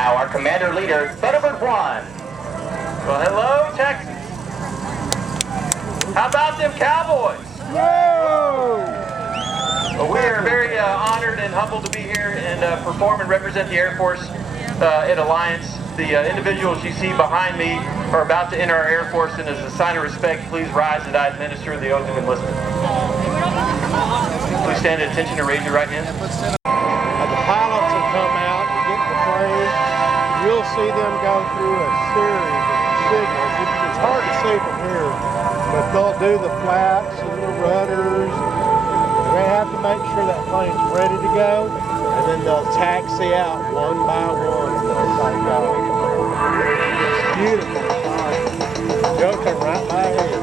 Now our commander leader, Thunderbird 1. Well, hello, Texas. How about them Cowboys? Whoa! Well, we are very honored and humbled to be here and perform and represent the Air Force in Alliance. The individuals you see behind me are about to enter our Air Force, and as a sign of respect, please rise as I administer the oath of enlistment. Please stand at attention and raise your right hand. The pilots will come out and get the plane. You'll see them go through a series of signals. It's hard to see from here, but they'll do the flaps and the rudders. And they have to make sure that plane's ready to go, and then they'll taxi out one by one and they'll take off. It's beautiful. They'll come right by here.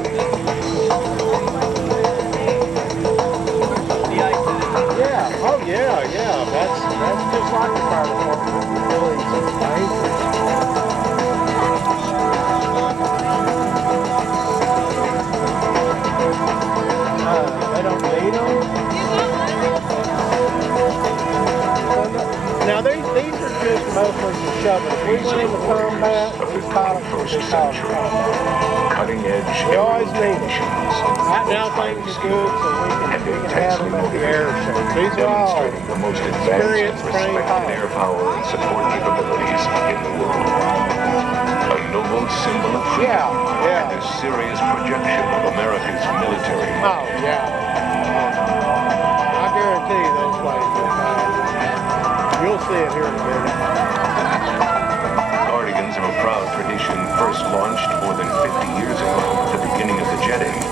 Yeah, oh yeah. That's just like the fire department. It's really dangerous. They don't need them. Now these are just mostly for shoving. If we went into combat, these pilots would just call them combat. Cutting edge. We always need them. Right now things are good, so we can have them at the air show. These are all the most advanced and respected air power and support capabilities in the world. A noble symbol of freedom and a serious projection of America's military. Oh, yeah. I guarantee you those planes will fly. You'll see it here in a minute. Cardigans of a proud tradition first launched more than 50 years ago at the beginning of the jet age.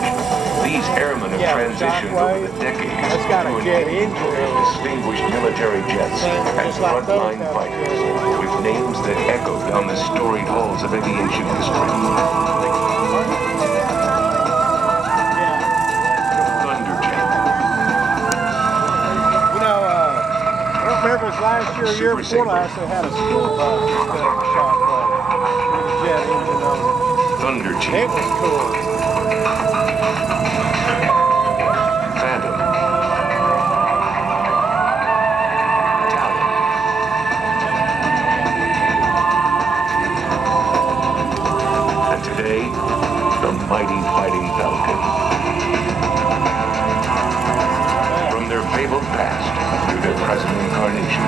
These airmen have transitioned over the decades through an age of distinguished military jets and frontline fighters with names that echo down the storied halls of aviation history. I remember it was last year, a year before last, they had a school bus that shot with a jet engine on it. Thunderbirds. It was cool. Phantom. Talon. And today, the mighty Fighting Falcon. From their fabled past to their present incarnation,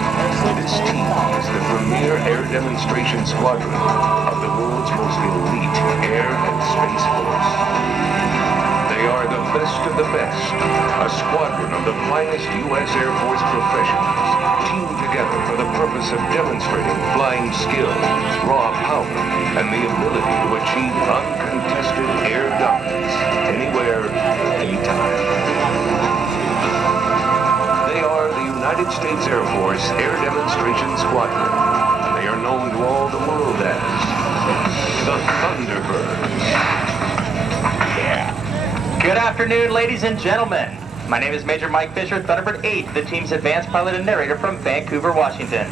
this team is the premier air demonstration squadron of the world's most elite air and space force. They are the best of the best, a squadron of the finest U.S. Air Force professionals, teamed together for the purpose of demonstrating flying skill, raw power, and the ability to achieve uncontested air dominance anywhere, anytime. United States Air Force Air Demonstration Squadron. They are known to all the world as the Thunderbirds. Yeah. Good afternoon, ladies and gentlemen. My name is Major Mike Fisher, Thunderbird 8, the team's advanced pilot and narrator from Vancouver, Washington.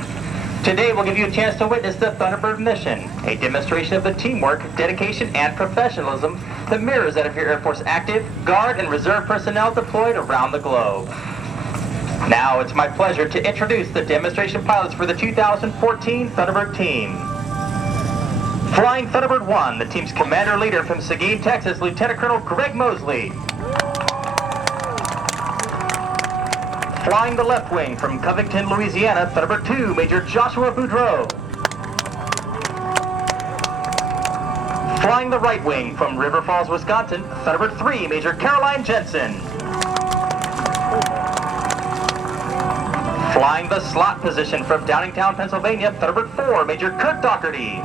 Today, we'll give you a chance to witness the Thunderbird mission, a demonstration of the teamwork, dedication, and professionalism that mirrors that of your Air Force active, Guard, and Reserve personnel deployed around the globe. Now it's my pleasure to introduce the demonstration pilots for the 2014 Thunderbird team. Flying Thunderbird 1, the team's commander leader from Seguin, Texas, Lieutenant Colonel Greg Mosley. Flying the left wing from Covington, Louisiana, Thunderbird 2, Major Joshua Boudreau. Flying the right wing from River Falls, Wisconsin, Thunderbird 3, Major Caroline Jensen. Flying the slot position from Downingtown, Pennsylvania, Thunderbird 4, Major Kurt Doherty.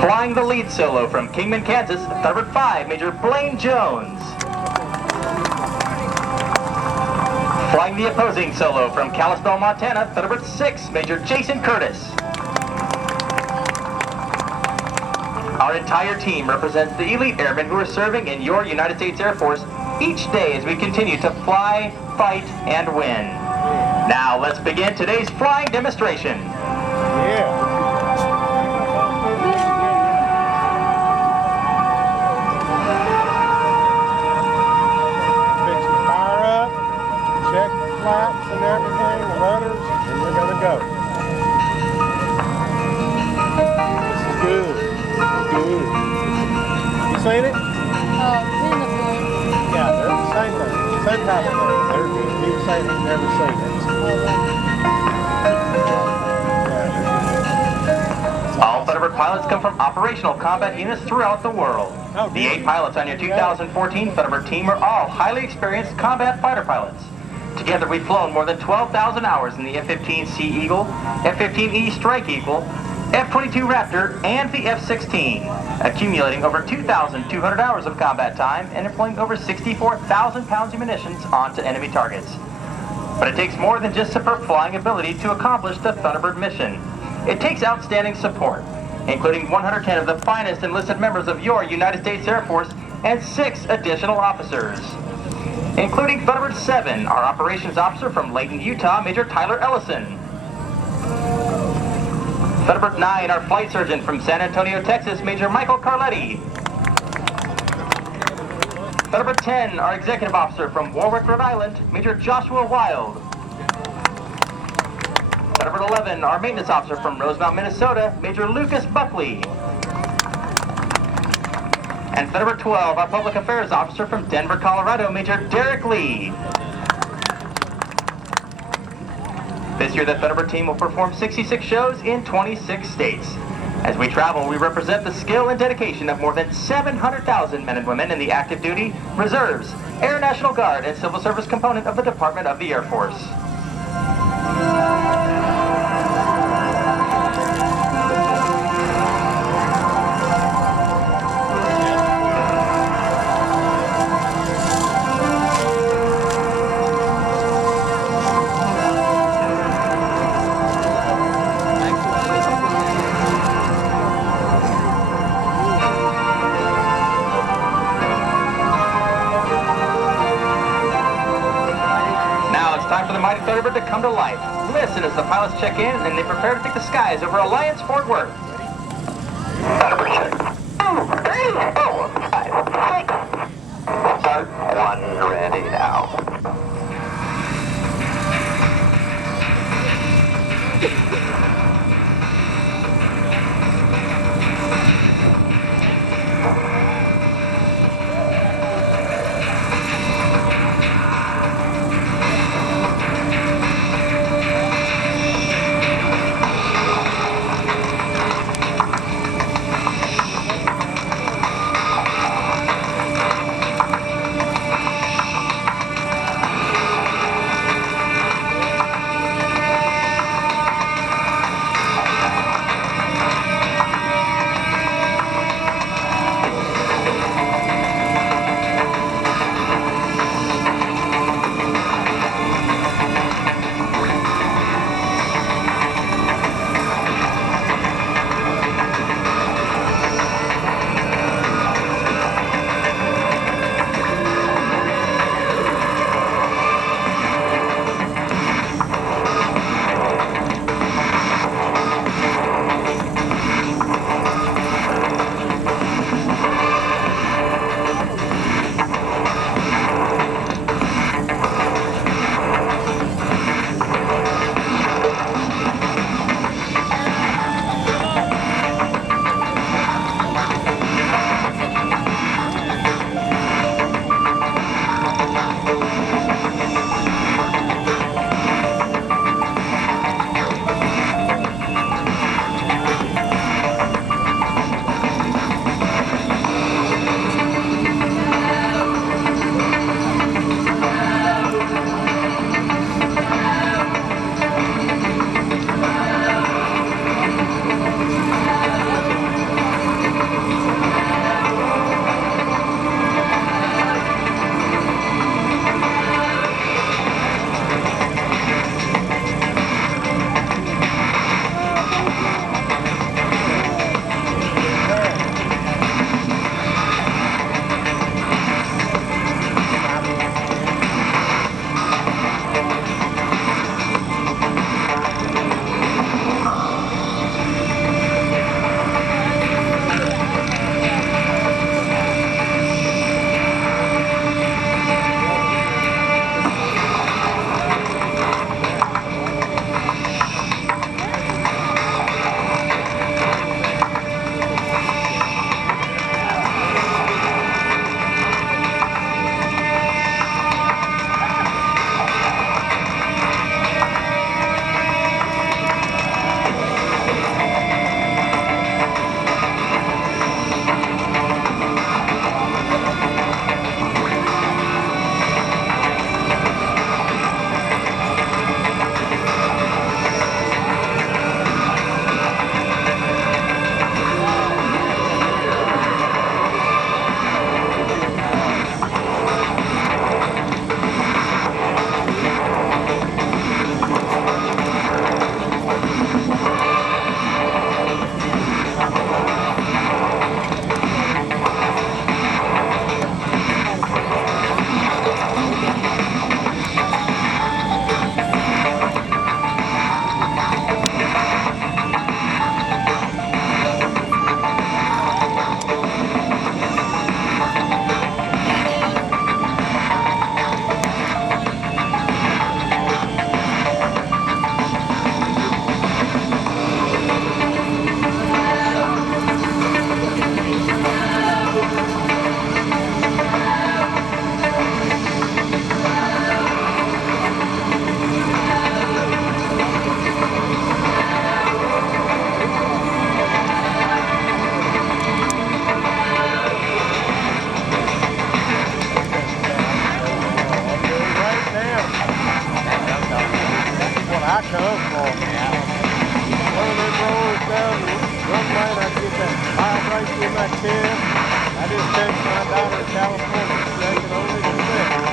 Flying the lead solo from Kingman, Kansas, Thunderbird 5, Major Blaine Jones. Flying the opposing solo from Kalispell, Montana, Thunderbird 6, Major Jason Curtis. Our entire team represents the elite airmen who are serving in your United States Air Force each day as we continue to fly, fight, and win. Now let's begin today's flying demonstration. Yeah. Fix the fire up, check the flaps and everything, the rudders. go. This is good. Good. You seen it? Thunderbirds. Yeah, they're the same thing. Same type of thing. They're good. He was saying he'd never seen it. All Thunderbird pilots come from operational combat units throughout the world. Oh, The 8 pilots on your 2014 Thunderbird team are all highly experienced combat fighter pilots. Together we've flown more than 12,000 hours in the F-15 Sea Eagle, F-15E Strike Eagle, F-22 Raptor, and the F-16, accumulating over 2,200 hours of combat time and employing over 64,000 pounds of munitions onto enemy targets. But it takes more than just superb flying ability to accomplish the Thunderbird mission. It takes outstanding support, including 110 of the finest enlisted members of your United States Air Force and 6 additional officers, including Thunderbird 7, our operations officer from Layton, Utah, Major Tyler Ellison. Thunderbird 9, our flight surgeon from San Antonio, Texas, Major Michael Carletti. Thunderbird 10, our executive officer from Warwick, Rhode Island, Major Joshua Wild. Thunderbird 11, our maintenance officer from Rosemount, Minnesota, Major Lucas Buckley. And Thunderbird 12, our public affairs officer from Denver, Colorado, Major Derek Lee. This year, the Thunderbird team will perform 66 shows in 26 states. As we travel, we represent the skill and dedication of more than 700,000 men and women in the active duty, reserves, Air National Guard, and civil service component of the Department of the Air Force. Time for the mighty Thunderbird to come to life. Listen as the pilots check in and they prepare to take the skies over Alliance Fort Worth. Thunderbird check. 2, 3, 4, 5, 6. Start 1 ready now. I come from. One of them rollers down the runway, and I get that vibration in my chest. I just text my daughter in California. They can only do that.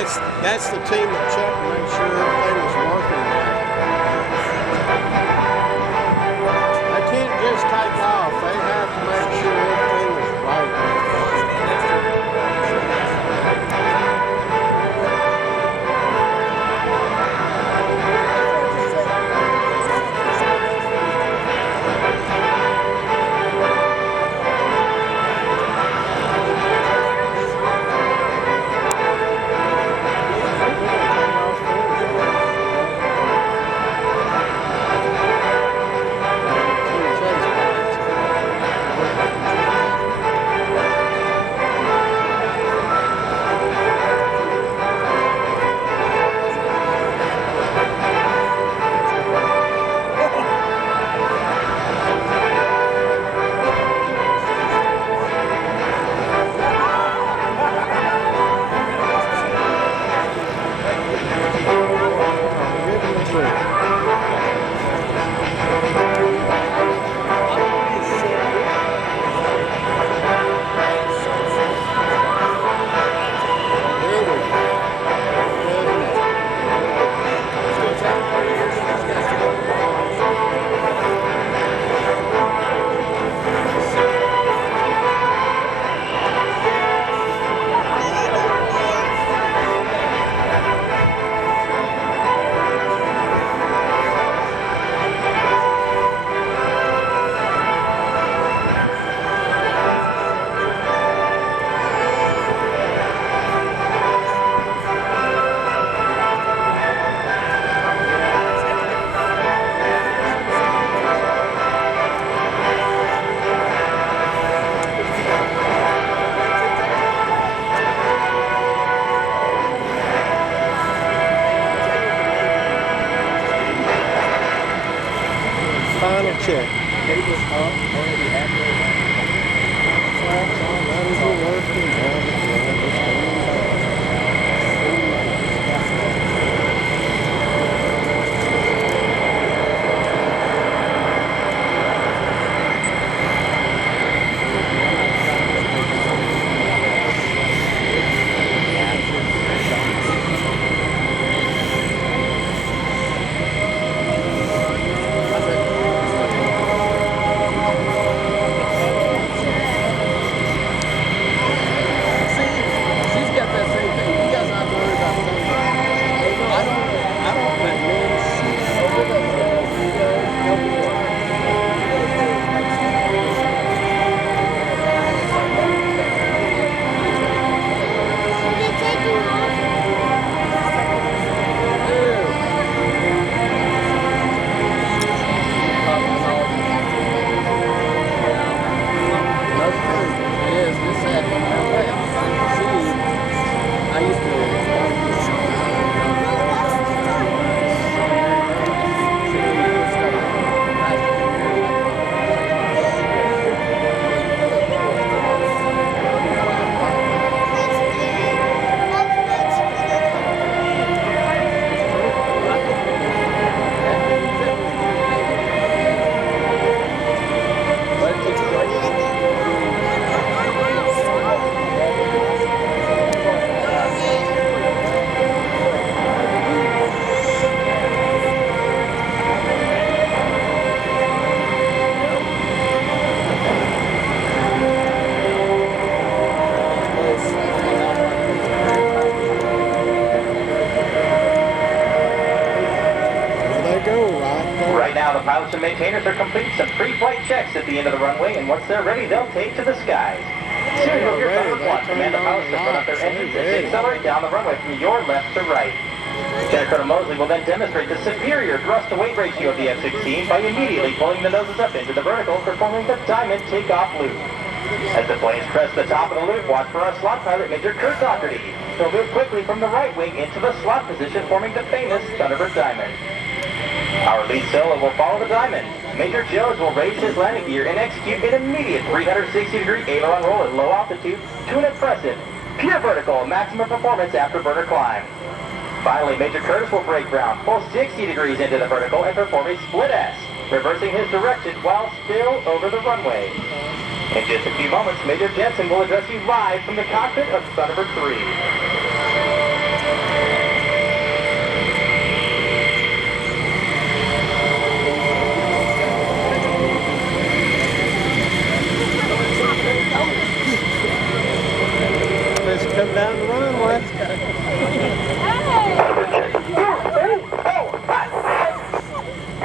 That's the team that checked to make sure everything was working right. They can't just take off. They have to make sure everything is right. Final check. Right now, the pilots and maintainers are completing some pre-flight checks at the end of the runway, and once they're ready, they'll take to the skies. Soon you'll hear Thunderbird 1 command the pilots to turn up their engines as they accelerate down the runway from your left to right. Lieutenant Colonel Mosley will then demonstrate the superior thrust-to-weight ratio of the F-16 by immediately pulling the noses up into the vertical, performing the diamond takeoff loop. As the planes crest the top of the loop, watch for our slot pilot, Major Kurt Doherty. He'll move quickly from the right wing into the slot position, forming the famous Thunderbird diamond. Our lead solo will follow the diamond. Major Jones will raise his landing gear and execute an immediate 360-degree aileron roll at low altitude to an impressive, pure vertical, maximum performance afterburner climb. Finally, Major Curtis will break ground, pull 60 degrees into the vertical, and perform a split S, reversing his direction while still over the runway. In just a few moments, Major Jensen will address you live from the cockpit of Thunderbird 3. come down the runway.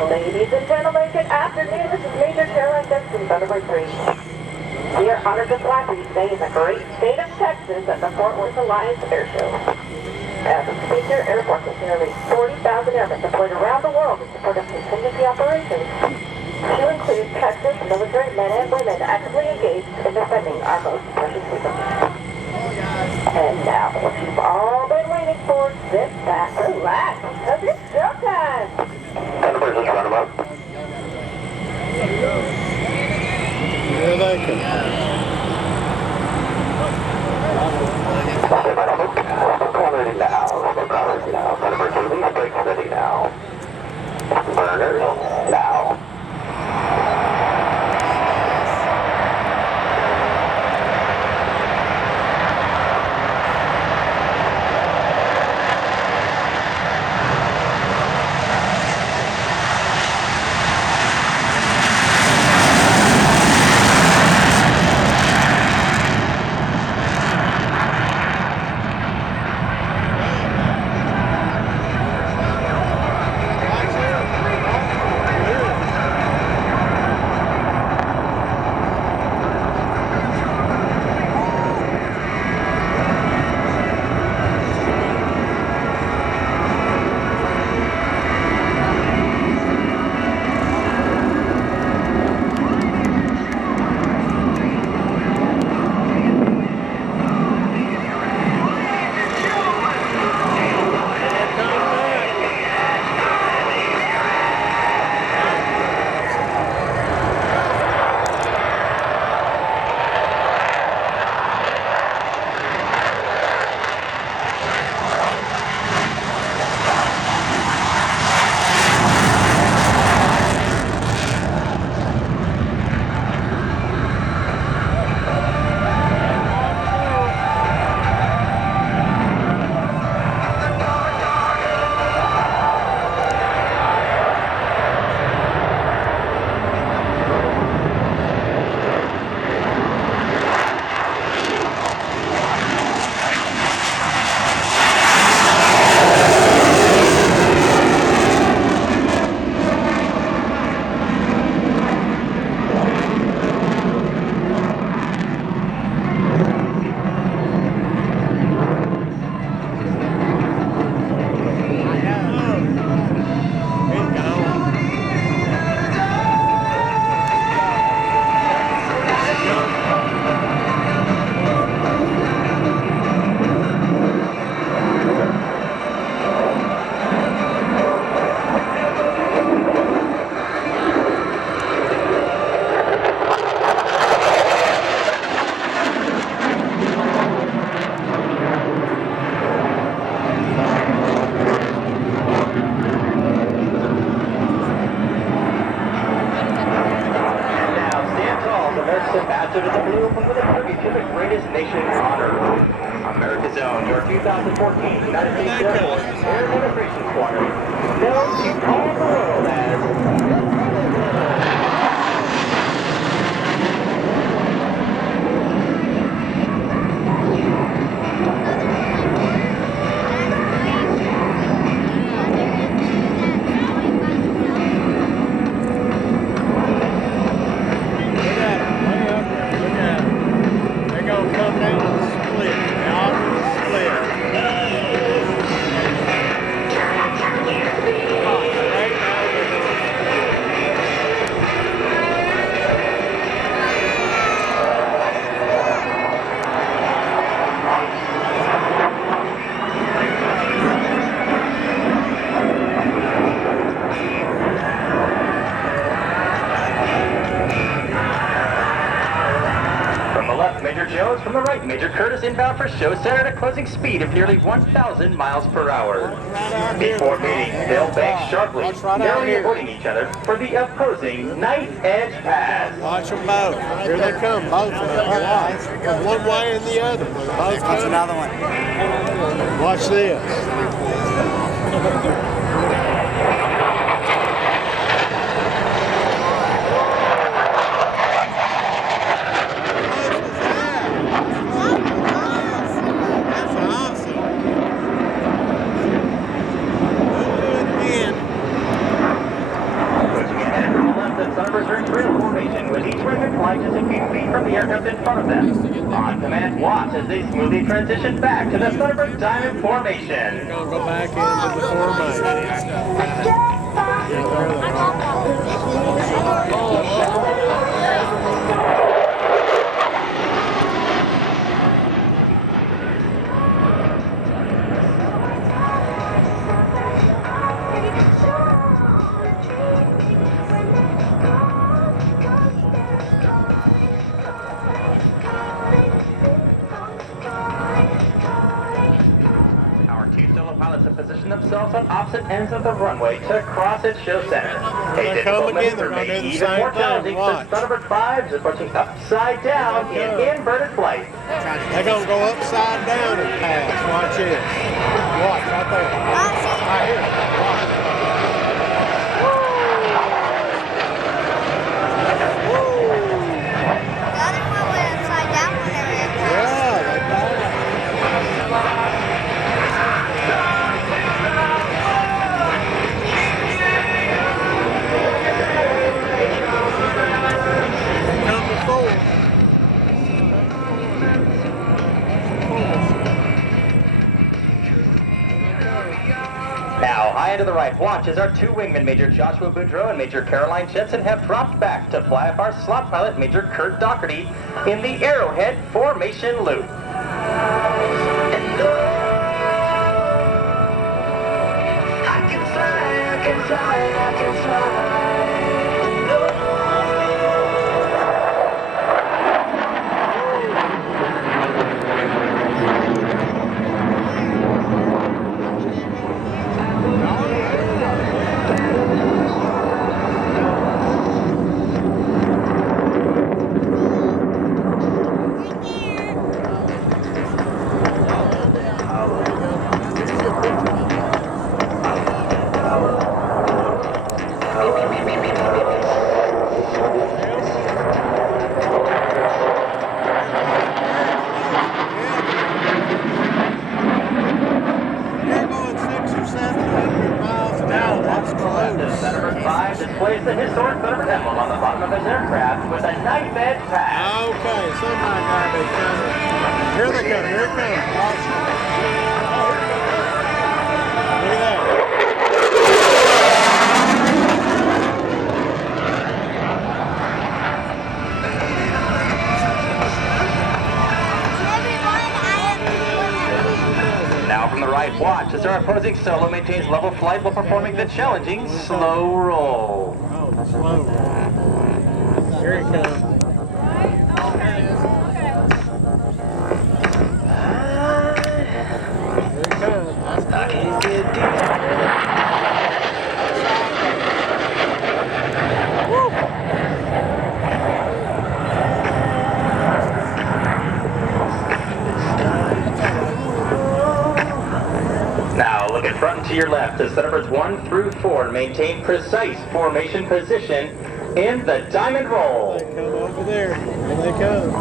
Ladies and gentlemen, good afternoon. This is Major Caroline Dixon, Thunderbird 3. We are honored to fly for you today in the great state of Texas at the Fort Worth Alliance Air Show. As a speaker, Air Force has nearly 40,000 airmen deployed around the world in support of contingency operations, to include Texas military men and women actively engaged in defending our most precious freedoms. And now, what you've all been waiting for, sit back, relax, because it's showtime. Thunderbirds, let's run them up. Here they come. Ready now. Ready now. Thunderbirds, release brakes ready now. Burners now. Ambassador to the Blue from the tribute to the greatest nation on earth. America's own, your 2014 United States Air Force Air Penetration Squadron. Known to all the world as... Major Jones, from the right, Major Curtis inbound for show center at a closing speed of nearly 1,000 miles per hour. Before meeting, they'll bank sharply, narrowly avoiding each other for the opposing knife edge pass. Watch them both. Here they come, both of them. From one way and the other. Both Watch another one. Watch this. they smoothly transition back to the Thunderbird Diamond formation. They're going to go back into the formation. Yeah, there they are. Pilots have positioned themselves on opposite ends of the runway to cross at show center. A difficult maneuver made even more challenging since Thunderbird 5 is approaching upside down in inverted flight. They're going to go upside down and pass. Watch this. Watch right there. Right here. Watch. The other one went upside down when they were in class. Yeah, they passed. Now, high to the right, watch as our two wingmen, Major Joshua Boudreau and Major Caroline Jensen, have dropped back to fly off our slot pilot, Major Kurt Doherty, in the Arrowhead formation loop. I can fly, I can fly, I can fly. Displays the historic Thunderbird emblem on the bottom of his aircraft with a knife edge pass. Okay, somebody got to be coming. Here they come, here it comes. Watch it. Look at that. Now from the right, watch as our opposing solo maintains level flight while performing the challenging slow roll. Oh, the slow roll. Here it comes. Now look at front and to your left as Thunderbirds 1 through 4 maintain precise formation position in the diamond roll. They come over there. Here they come.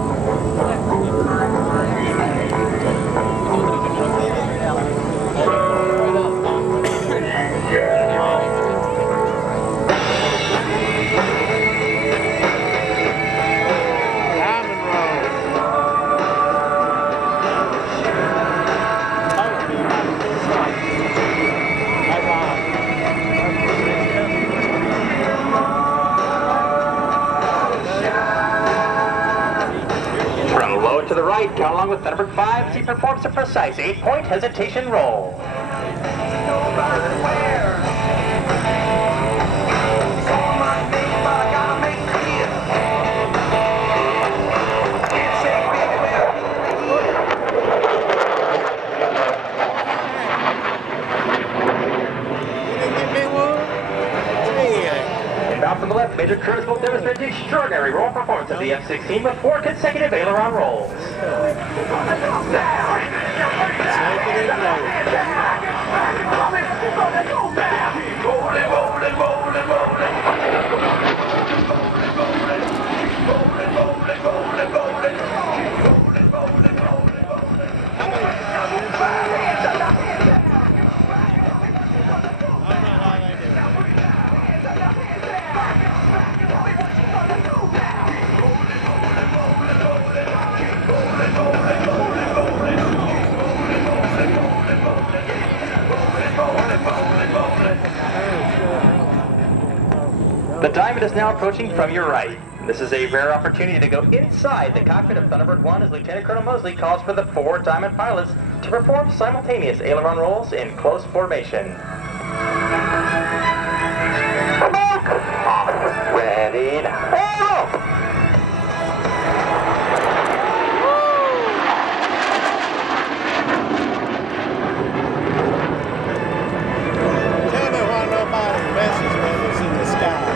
To the right, count along with Thunderbird 5 as he performs a precise 8-point hesitation roll. Inbound from the left, Major Curtis will demonstrate the extraordinary roll performance of the F-16 with 4 consecutive aileron rolls. The Diamond is now approaching from your right. This is a rare opportunity to go inside the cockpit of Thunderbird 1 as Lieutenant Colonel Mosley calls for the 4 Diamond pilots to perform simultaneous aileron rolls in close formation. Ready now. Tell me why nobody messes with us in the sky.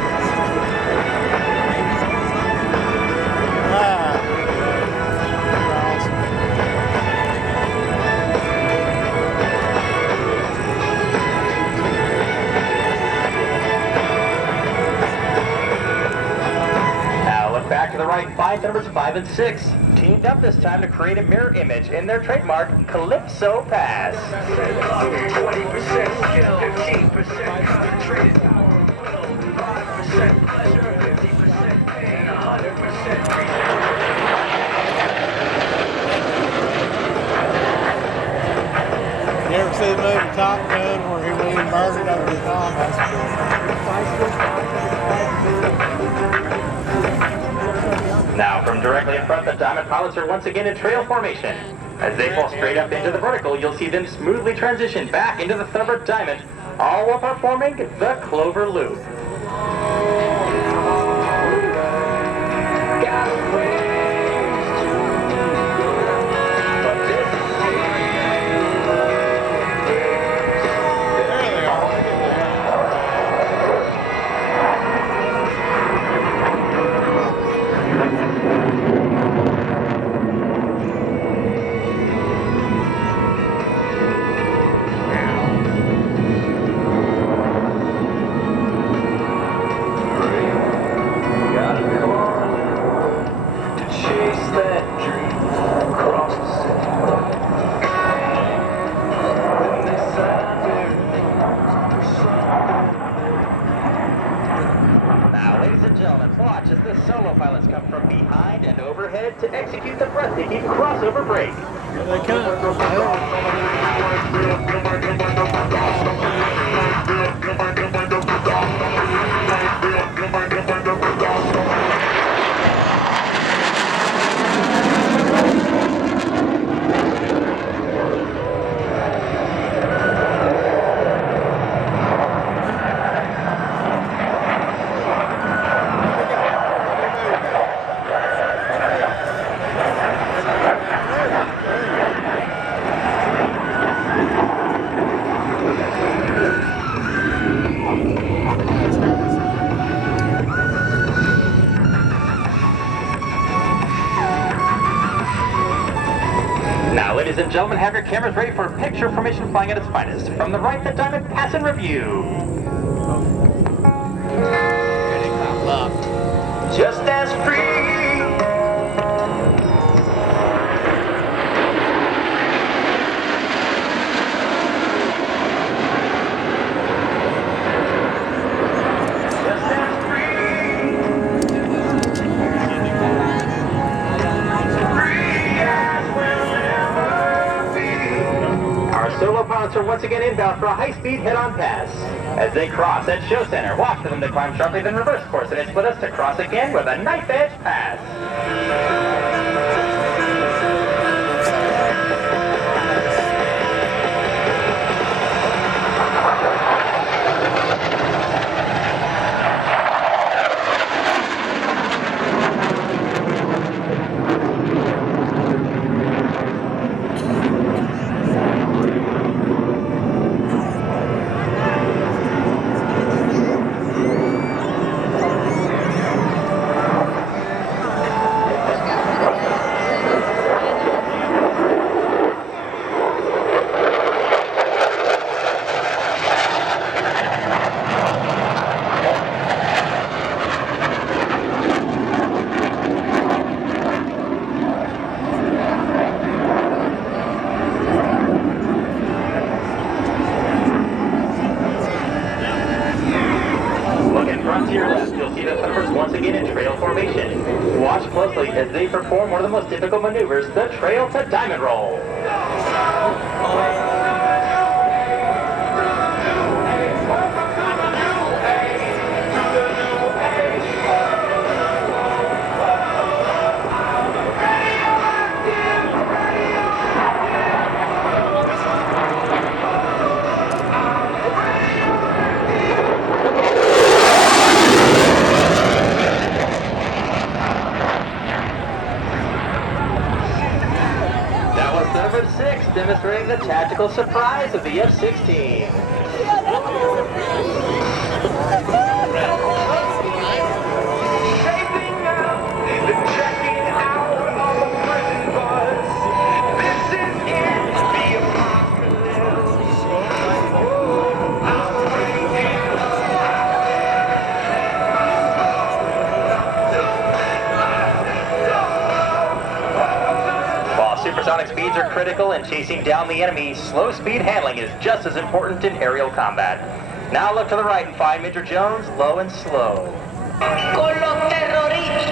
Back to the right, 5 Thunderbirds 5 and 6. Teamed up this time to create a mirror image in their trademark Calypso Pass. 20% skill, 15% treated, 5% pleasure, 50% pain, 100% You ever see the movie Top Gun where he reinverted over the top? Now, from directly in front, the Diamond pilots are once again in trail formation. As they fall straight up into the vertical, you'll see them smoothly transition back into the Thunderbird Diamond, all while performing the Clover Loop. Watch as the solo pilots come from behind and overhead to execute the breathtaking crossover break. Here they come. Now, ladies and gentlemen, have your cameras ready for picture formation flying at its finest. From the right, the Diamond pass in review. Just as free. Solo pilots are once again inbound for a high-speed head-on pass. As they cross at show center, watch for them to climb sharply, then reverse course, and split us to cross again with a knife-edge pass. To your left, you'll see the Thunderbirds once again in trail formation. Watch closely as they perform one of the most difficult maneuvers, the trail to diamond roll. Thunderbird 6, demonstrating the tactical surprise of the F-16. Supersonic speeds are critical in chasing down the enemy. Slow speed handling is just as important in aerial combat. Now look to the right and find Major Jones, low and slow. Con los terroristas.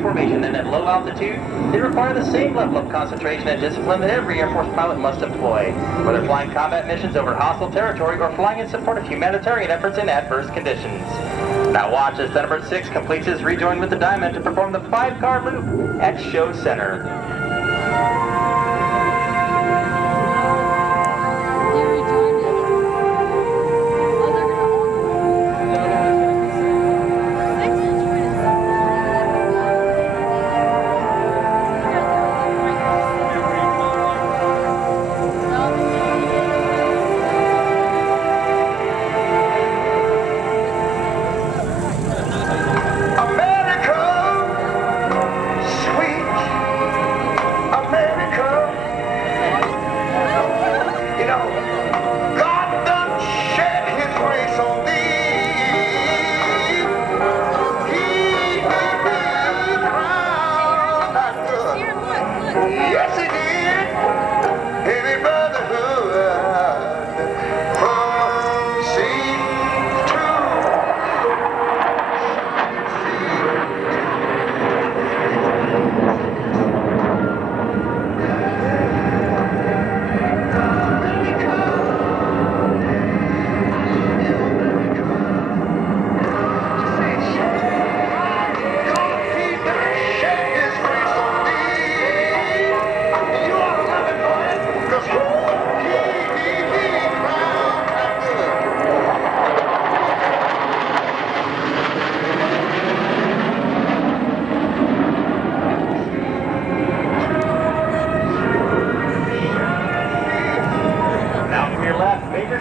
Formation and at low altitude, they require the same level of concentration and discipline that every Air Force pilot must employ, whether flying combat missions over hostile territory or flying in support of humanitarian efforts in adverse conditions. Now watch as Thunderbird 6 completes his rejoin with the Diamond to perform the 5-car loop at Show Center.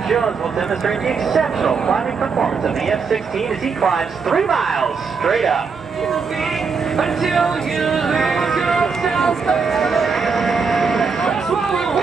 Jones will demonstrate the exceptional climbing performance of the F-16 as he climbs 3 miles straight up. Until you lose yourself, that's what we want.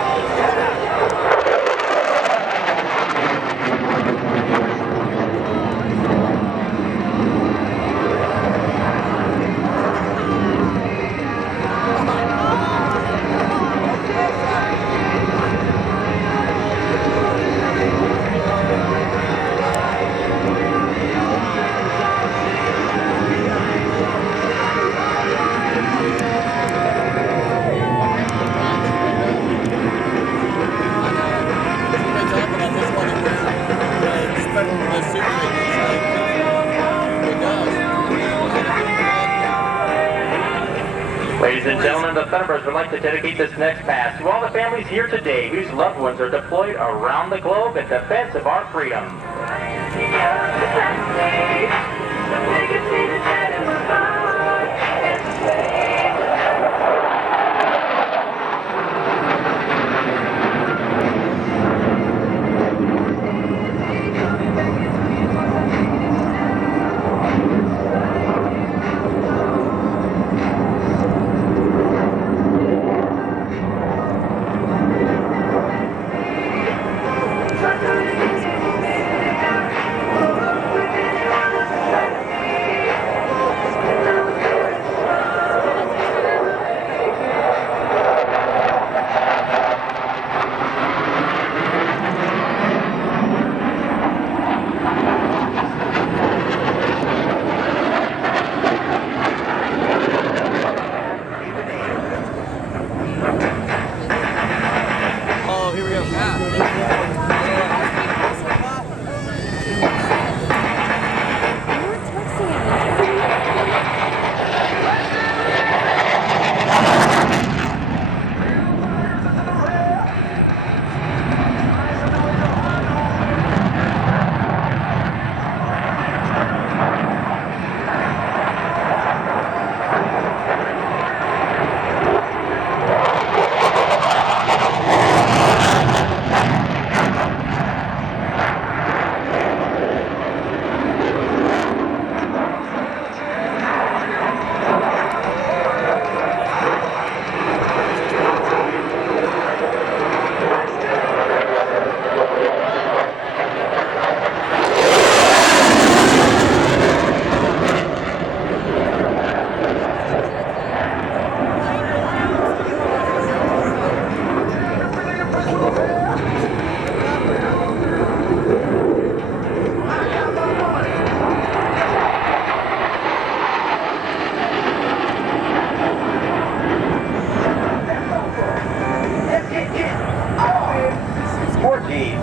Thunderbirds would like to dedicate this next pass to all the families here today whose loved ones are deployed around the globe in defense of our freedom.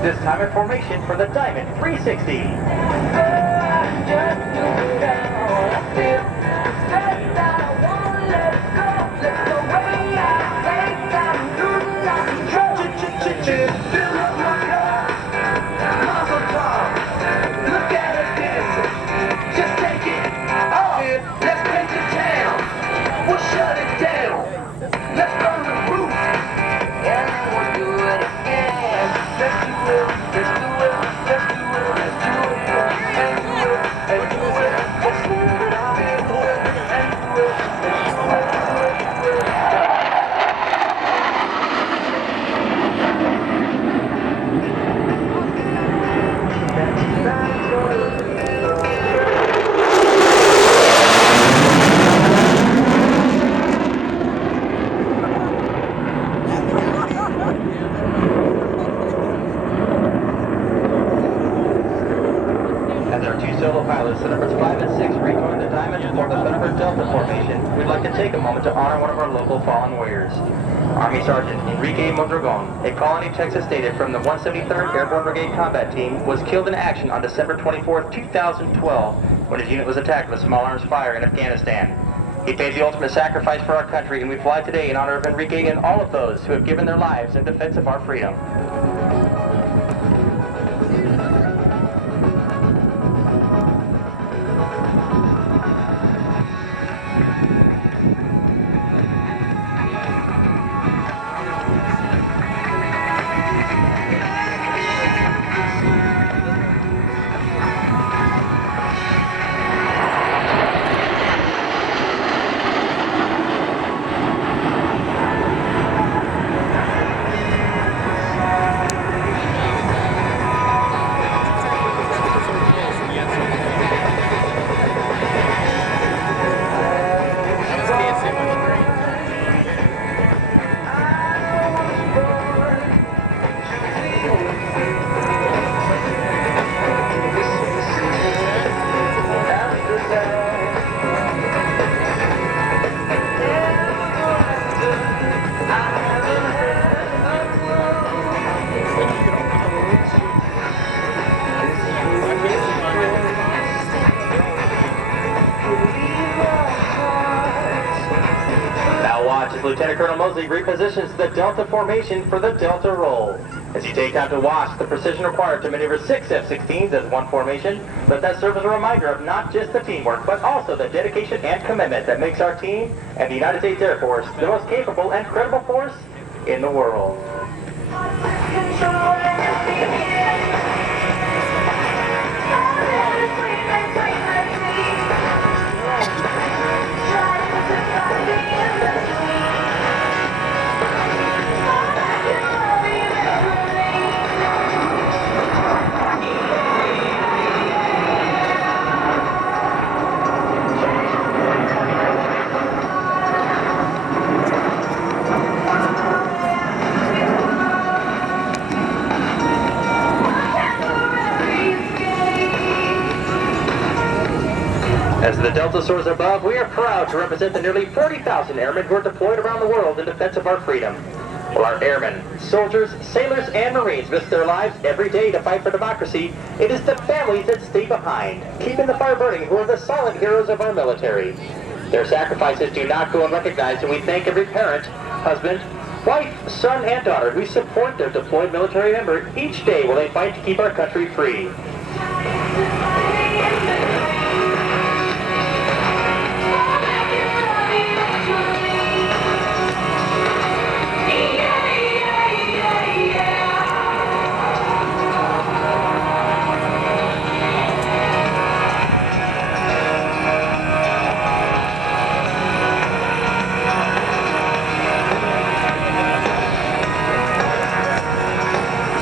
This time in formation for the Diamond 360. As our two solo pilots, the numbers 5 and 6, rejoin the Diamond for the Thunderbird Delta formation, we'd like to take a moment to honor one of our local fallen warriors. Army Sergeant Enrique Mondragon, a Colony, Texas native from the 173rd Airborne Brigade Combat Team, was killed in action on December 24, 2012, when his unit was attacked with small arms fire in Afghanistan. He paid the ultimate sacrifice for our country, and we fly today in honor of Enrique and all of those who have given their lives in defense of our freedom. Rosie repositions the Delta formation for the Delta roll. As you take time to watch the precision required to maneuver 6 F-16s as one formation, let that serve as a reminder of not just the teamwork, but also the dedication and commitment that makes our team and the United States Air Force the most capable and credible force in the world. As the Delta soars above, we are proud to represent the nearly 40,000 airmen who are deployed around the world in defense of our freedom. While our airmen, soldiers, sailors, and Marines risk their lives every day to fight for democracy, it is the families that stay behind, keeping the fire burning, who are the silent heroes of our military. Their sacrifices do not go unrecognized, and we thank every parent, husband, wife, son, and daughter who support their deployed military member each day while they fight to keep our country free.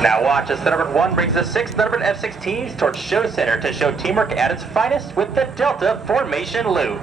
Now watch as Thunderbird 1 brings the 6 Thunderbird F-16s towards Show Center to show teamwork at its finest with the Delta Formation Loop.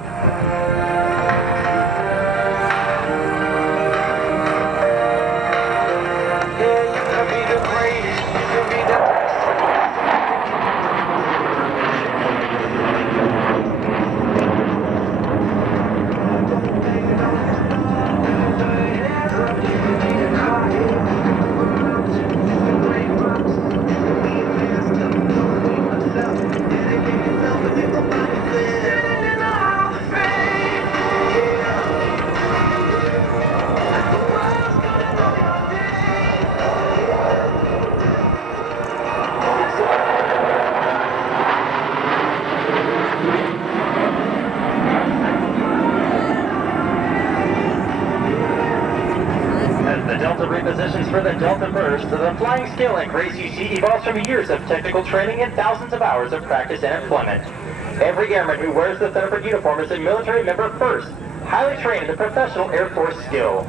As the Delta repositions for the Delta Burst, the flying skill and grace you see evolves from years of technical training and thousands of hours of practice and employment. Every airman who wears the Thunderbird uniform is a military member first, highly trained in the professional Air Force skill.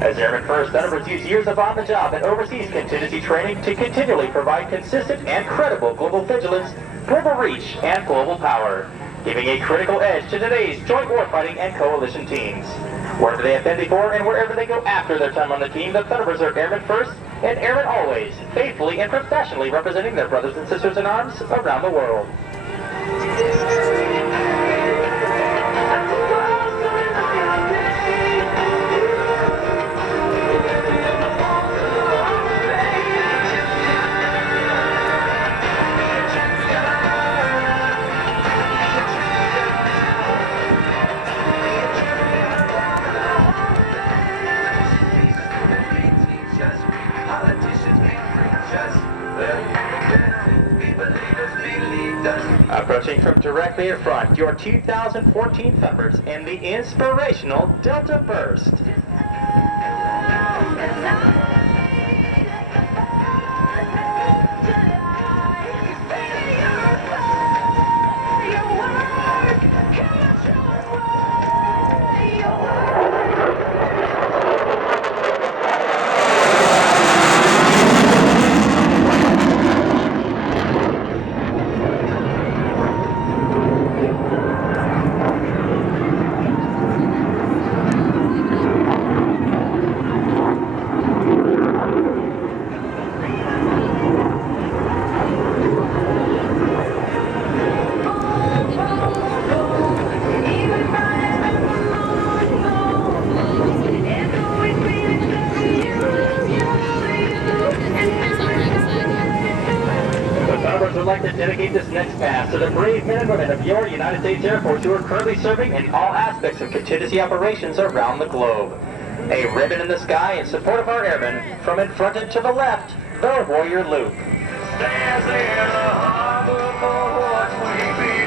As Airman First, Thunderbirds use years of on-the-job and overseas contingency training to continually provide consistent and credible global vigilance, global reach, and global power, giving a critical edge to today's joint warfighting and coalition teams. Wherever they have been before and wherever they go after their time on the team, the Thunderbirds are airmen first and airmen always, faithfully and professionally representing their brothers and sisters in arms around the world. Approaching from directly in front, your 2014 Thunderbirds and the inspirational Delta Burst. Would like to dedicate this next pass to the brave men and women of your United States Air Force who are currently serving in all aspects of contingency operations around the globe. A ribbon in the sky in support of our airmen. From in front and to the left, the Warrior Loop. Stands there the harbor for what we believe.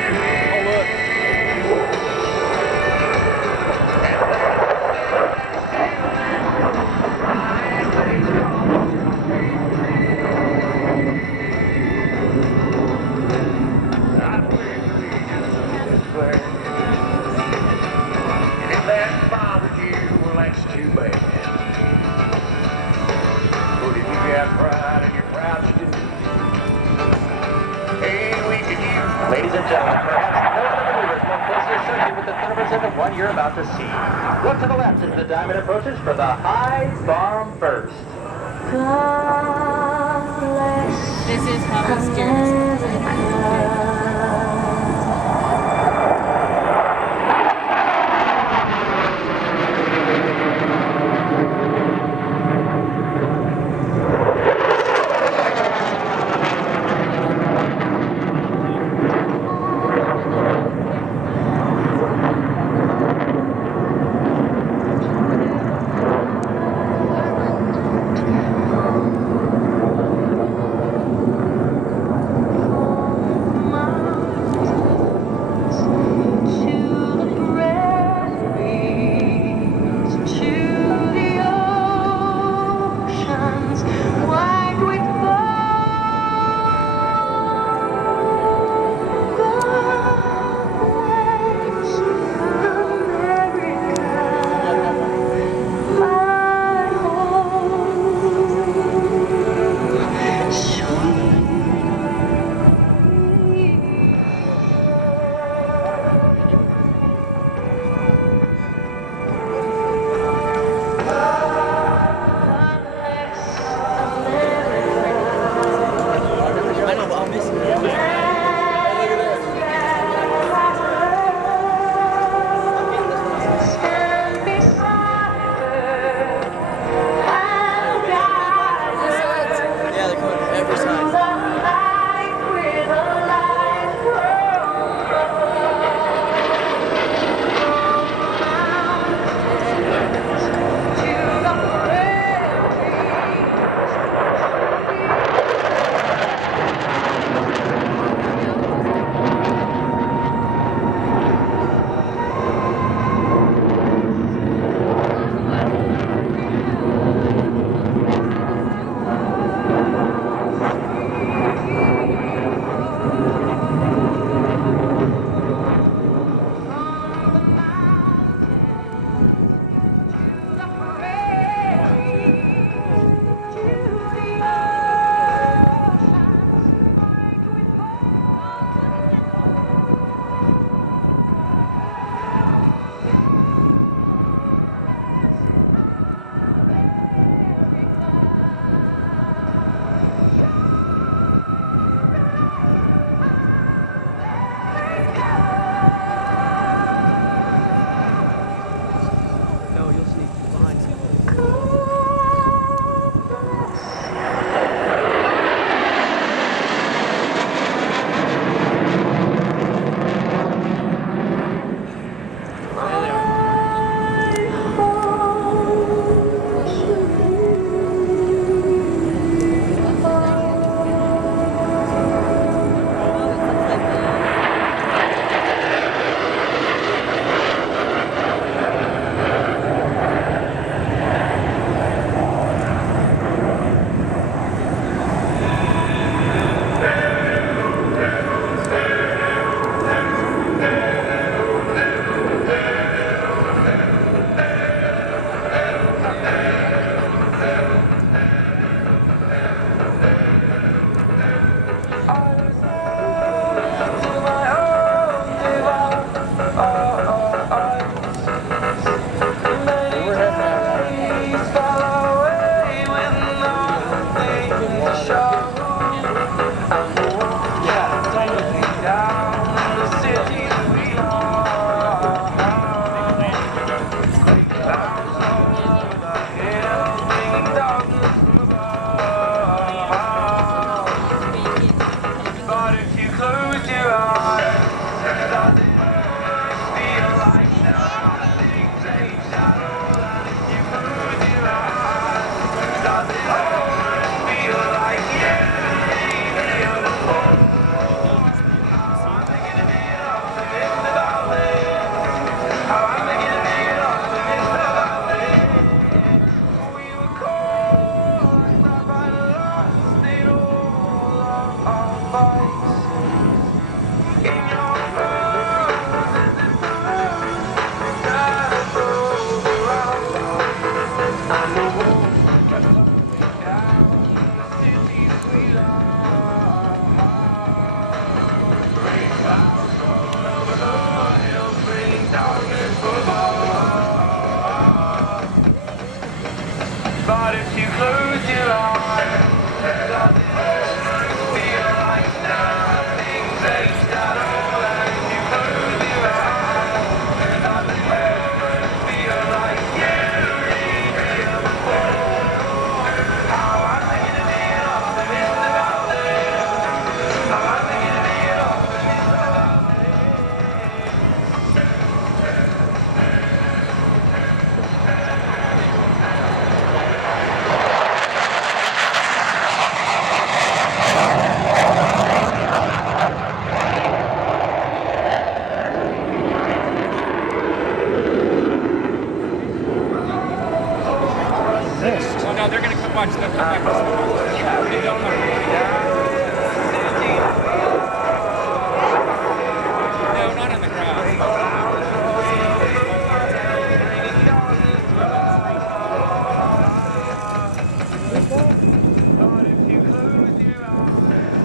Too bad. But if you got pride and you're proud to do, hey, we could use. Ladies and gentlemen, perhaps no other maneuvers more closely associated with the Thunderbirds than the one you're about to see. Look to the left as the diamond approaches for the high bomb burst. This is how scared. But if you close your eyes, does it ever feel like nothing's changed at all? And if you close your eyes, does it ever feel like you reached your before? How am I gonna be an optimist about this? How am I gonna be an optimist about this? Oh no, they're gonna come watch the practice. They'll come. No, not on the ground. But if you close your eyes, does it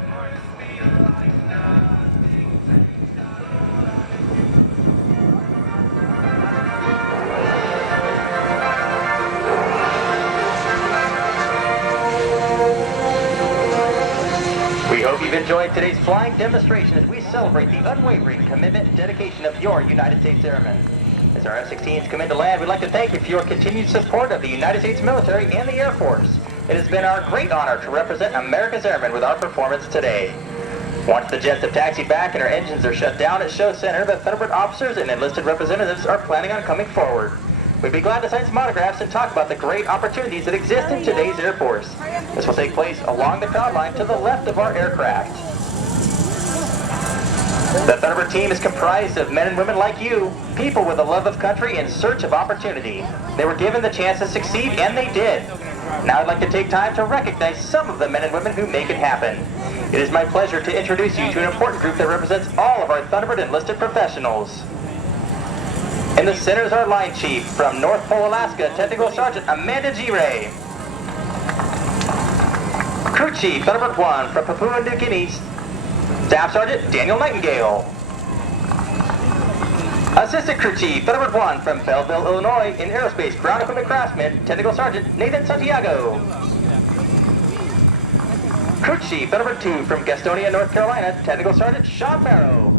ever feel like nothing's changed at all? We hope you've enjoyed today's flying demonstration as we celebrate the unwavering commitment and dedication of your United States Airmen. As our F-16s come into land, we'd like to thank you for your continued support of the United States military and the Air Force. It has been our great honor to represent America's Airmen with our performance today. Once the jets have taxied back and our engines are shut down at Show Center, the Thunderbird officers and enlisted representatives are planning on coming forward. We'd be glad to sign some autographs and talk about the great opportunities that exist in today's Air Force. This will take place along the cloud line to the left of our aircraft. The Thunderbird team is comprised of men and women like you, people with a love of country in search of opportunity. They were given the chance to succeed, and they did. Now I'd like to take time to recognize some of the men and women who make it happen. It is my pleasure to introduce you to an important group that represents all of our Thunderbird enlisted professionals. In the center is our line chief from North Pole, Alaska, Technical Sergeant Amanda G. Ray. Crew Chief Thunderbird 1 from Papua New Guinea, Staff Sergeant Daniel Nightingale. Assistant Crew Chief Thunderbird 1 from Belleville, Illinois, in Aerospace Ground Equipment Craftsman, Technical Sergeant Nathan Santiago. Crew Chief Thunderbird 2 from Gastonia, North Carolina, Technical Sergeant Sean Barrow.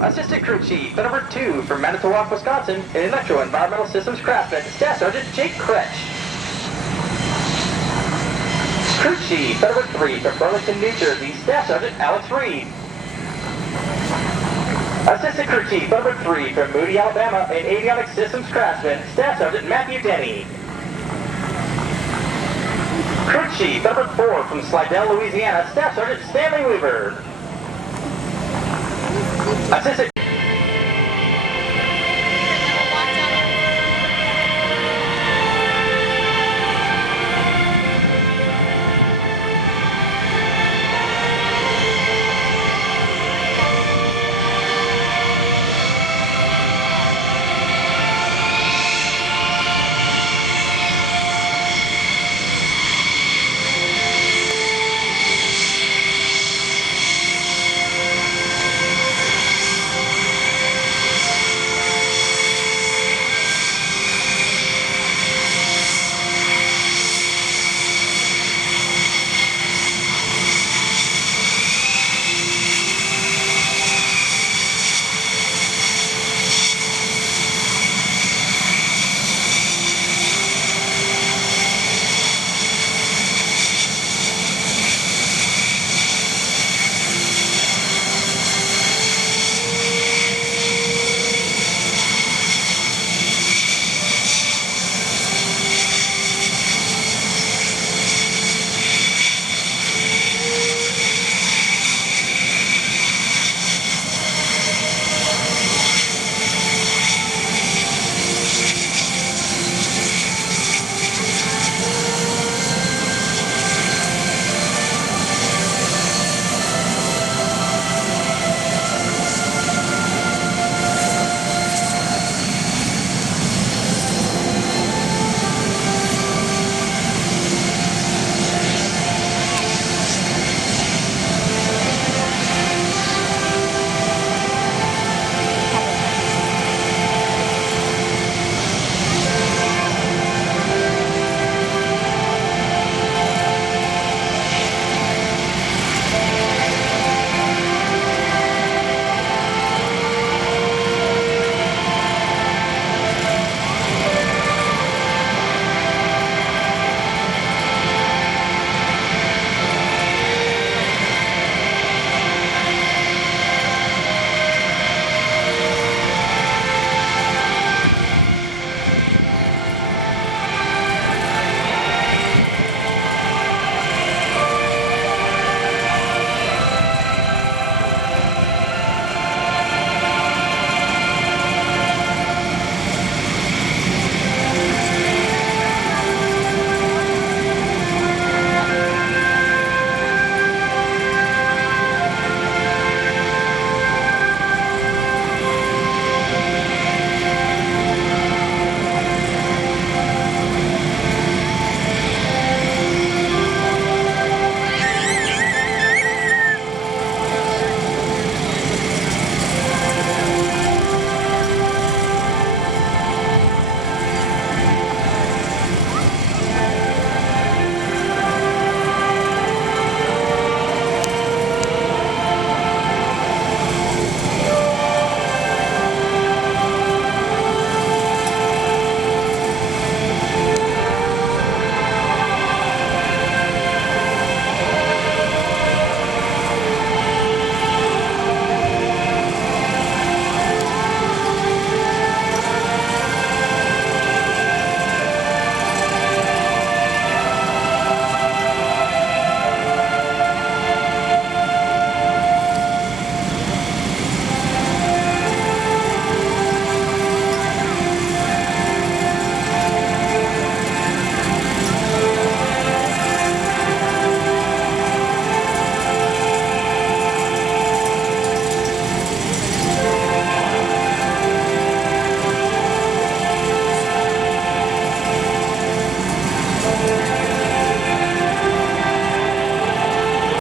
Assistant Crew Chief Thunderbird 2 from Manitowoc, Wisconsin, in Electro Environmental Systems Craftsman, Staff Sergeant Jake Kretsch. Crew Chief Thunderbird 3 from Burlington, New Jersey, Staff Sergeant Alex Reed. Assistant Crew Chief Thunderbird 3 from Moody, Alabama, in Avionics Systems Craftsman, Staff Sergeant Matthew Denny. Crew Chief Thunderbird 4 from Slidell, Louisiana, Staff Sergeant Stanley Weaver. Assistant